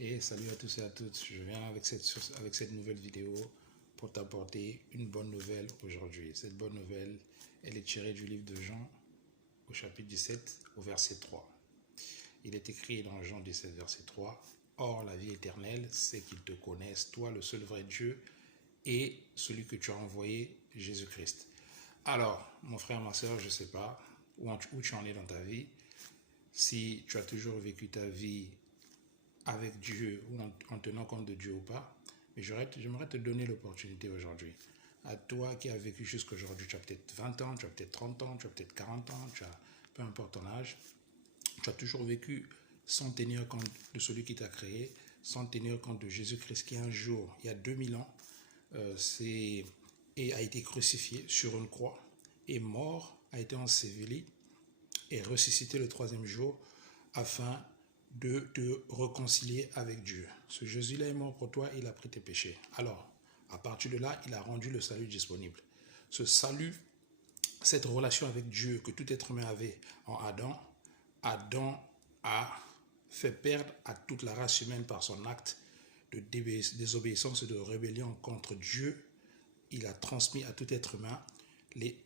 Et salut à tous et à toutes, je viens avec cette nouvelle vidéo pour t'apporter une bonne nouvelle aujourd'hui. Cette bonne nouvelle, elle est tirée du livre de Jean au chapitre 17 au verset 3. Il est écrit dans Jean 17 verset 3, « Or la vie éternelle, c'est qu'ils te connaissent, toi le seul vrai Dieu, et celui que tu as envoyé, Jésus-Christ. » Alors, mon frère, ma soeur, je ne sais pas où tu en es dans ta vie, si tu as toujours vécu ta vie avec Dieu ou en tenant compte de Dieu ou pas, mais j'aimerais te donner l'opportunité aujourd'hui. À toi qui as vécu jusqu'à aujourd'hui, tu as peut-être 20 ans, tu as peut-être 30 ans, tu as peut-être 40 ans, peu importe ton âge, tu as toujours vécu sans tenir compte de celui qui t'a créé, sans tenir compte de Jésus-Christ qui un jour, il y a 2000 ans, et a été crucifié sur une croix, est mort, a été enseveli et ressuscité le troisième jour afin de te réconcilier avec Dieu. Ce Jésus-là est mort pour toi, il a pris tes péchés. Alors, à partir de là, il a rendu le salut disponible. Ce salut, cette relation avec Dieu que tout être humain avait en Adam, Adam a fait perdre à toute la race humaine par son acte de désobéissance et de rébellion contre Dieu. Il a transmis à tout être humain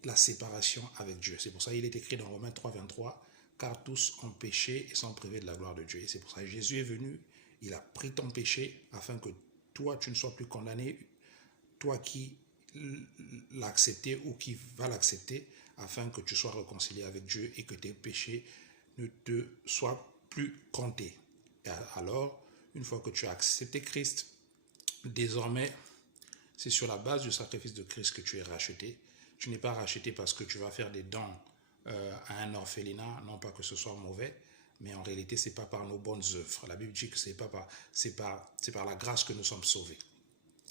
la séparation avec Dieu. C'est pour ça qu'il est écrit dans Romains 3, 23, car tous ont péché et sont privés de la gloire de Dieu. Et c'est pour ça que Jésus est venu, il a pris ton péché afin que toi, tu ne sois plus condamné, toi qui l'as accepté ou qui va l'accepter, afin que tu sois réconcilié avec Dieu et que tes péchés ne te soient plus comptés. Et alors, une fois que tu as accepté Christ, désormais, c'est sur la base du sacrifice de Christ que tu es racheté. Tu n'es pas racheté parce que tu vas faire des dons à un orphelinat, non pas que ce soit mauvais, mais en réalité, ce n'est pas par nos bonnes œuvres. La Bible dit que c'est par la grâce que nous sommes sauvés.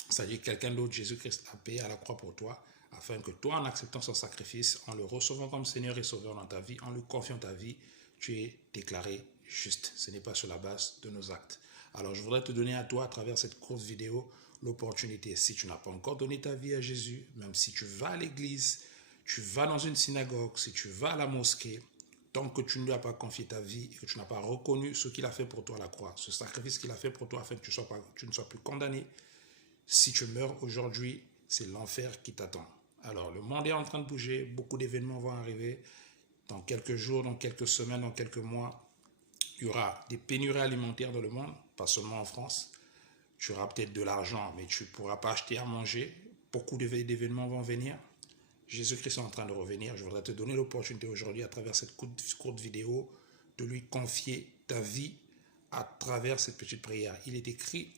C'est-à-dire que quelqu'un d'autre, Jésus-Christ, a payé à la croix pour toi, afin que toi, en acceptant son sacrifice, en le recevant comme Seigneur et Sauveur dans ta vie, en lui confiant ta vie, tu es déclaré juste. Ce n'est pas sur la base de nos actes. Alors, je voudrais te donner à toi, à travers cette courte vidéo, l'opportunité. Si tu n'as pas encore donné ta vie à Jésus, même si tu vas à l'église, tu vas dans une synagogue, si tu vas à la mosquée, tant que tu ne lui as pas confié ta vie et que tu n'as pas reconnu ce qu'il a fait pour toi à la croix, ce sacrifice qu'il a fait pour toi afin que tu ne sois plus condamné, si tu meurs aujourd'hui, c'est l'enfer qui t'attend. Alors, le monde est en train de bouger, beaucoup d'événements vont arriver. Dans quelques jours, dans quelques semaines, dans quelques mois, il y aura des pénuries alimentaires dans le monde, pas seulement en France. Tu auras peut-être de l'argent, mais tu ne pourras pas acheter à manger. Beaucoup d'événements vont venir. Jésus-Christ est en train de revenir. Je voudrais te donner l'opportunité aujourd'hui, à travers cette courte vidéo, de lui confier ta vie à travers cette petite prière. Il est écrit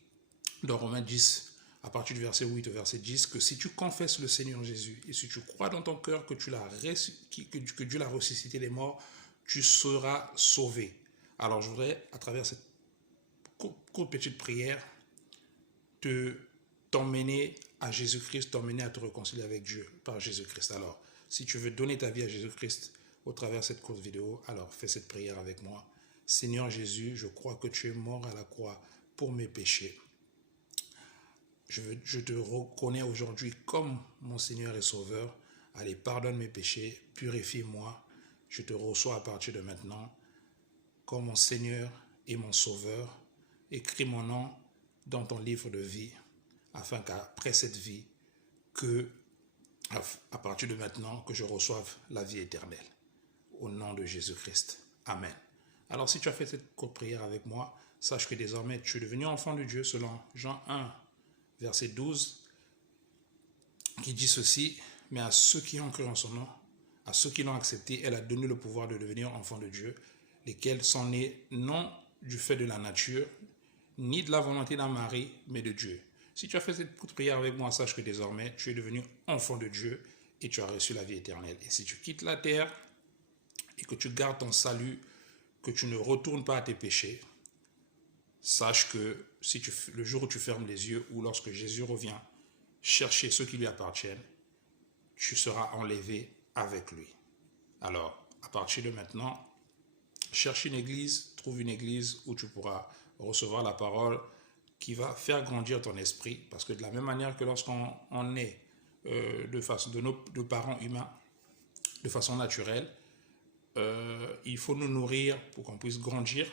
dans Romains 10, à partir du verset 8 au verset 10, que si tu confesses le Seigneur Jésus et si tu crois dans ton cœur que Dieu l'a ressuscité des morts, tu seras sauvé. Alors je voudrais, à travers cette courte petite prière, t'emmener à Jésus-Christ, t'emmener à te réconcilier avec Dieu par Jésus-Christ. Alors, si tu veux donner ta vie à Jésus-Christ au travers de cette courte vidéo, alors fais cette prière avec moi. Seigneur Jésus, je crois que tu es mort à la croix pour mes péchés. Je te reconnais aujourd'hui comme mon Seigneur et Sauveur. Allez, pardonne mes péchés, purifie-moi. Je te reçois à partir de maintenant comme mon Seigneur et mon Sauveur. Écris mon nom dans ton livre de vie, afin qu'après cette vie, à partir de maintenant, que je reçoive la vie éternelle. Au nom de Jésus-Christ. Amen. Alors, si tu as fait cette courte prière avec moi, sache que désormais, tu es devenu enfant de Dieu selon Jean 1, verset 12, qui dit ceci, « Mais à ceux qui ont cru en son nom, à ceux qui l'ont accepté, elle a donné le pouvoir de devenir enfants de Dieu, lesquels sont nés non du fait de la nature, ni de la volonté d'un mari, mais de Dieu. » Si tu as fait cette courte prière avec moi, sache que désormais, tu es devenu enfant de Dieu et tu as reçu la vie éternelle. Et si tu quittes la terre et que tu gardes ton salut, que tu ne retournes pas à tes péchés, sache que le jour où tu fermes les yeux ou lorsque Jésus revient chercher ceux qui lui appartiennent, tu seras enlevé avec lui. Alors, à partir de maintenant, cherche une église, trouve une église où tu pourras recevoir la parole qui va faire grandir ton esprit, parce que de la même manière que lorsqu'on est de parents humains, de façon naturelle, il faut nous nourrir pour qu'on puisse grandir.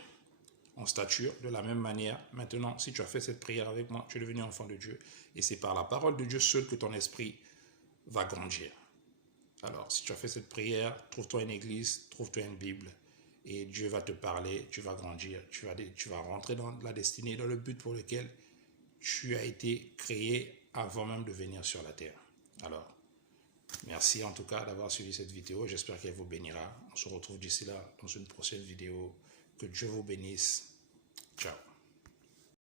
en stature. De la même manière, maintenant, si tu as fait cette prière avec moi, tu es devenu enfant de Dieu. Et c'est par la parole de Dieu seul que ton esprit va grandir. Alors, si tu as fait cette prière, trouve-toi une église, trouve-toi une Bible. Et Dieu va te parler, tu vas grandir, tu vas rentrer dans la destinée, dans le but pour lequel tu as été créé avant même de venir sur la terre. Alors, merci en tout cas d'avoir suivi cette vidéo. J'espère qu'elle vous bénira. On se retrouve d'ici là dans une prochaine vidéo. Que Dieu vous bénisse. Ciao.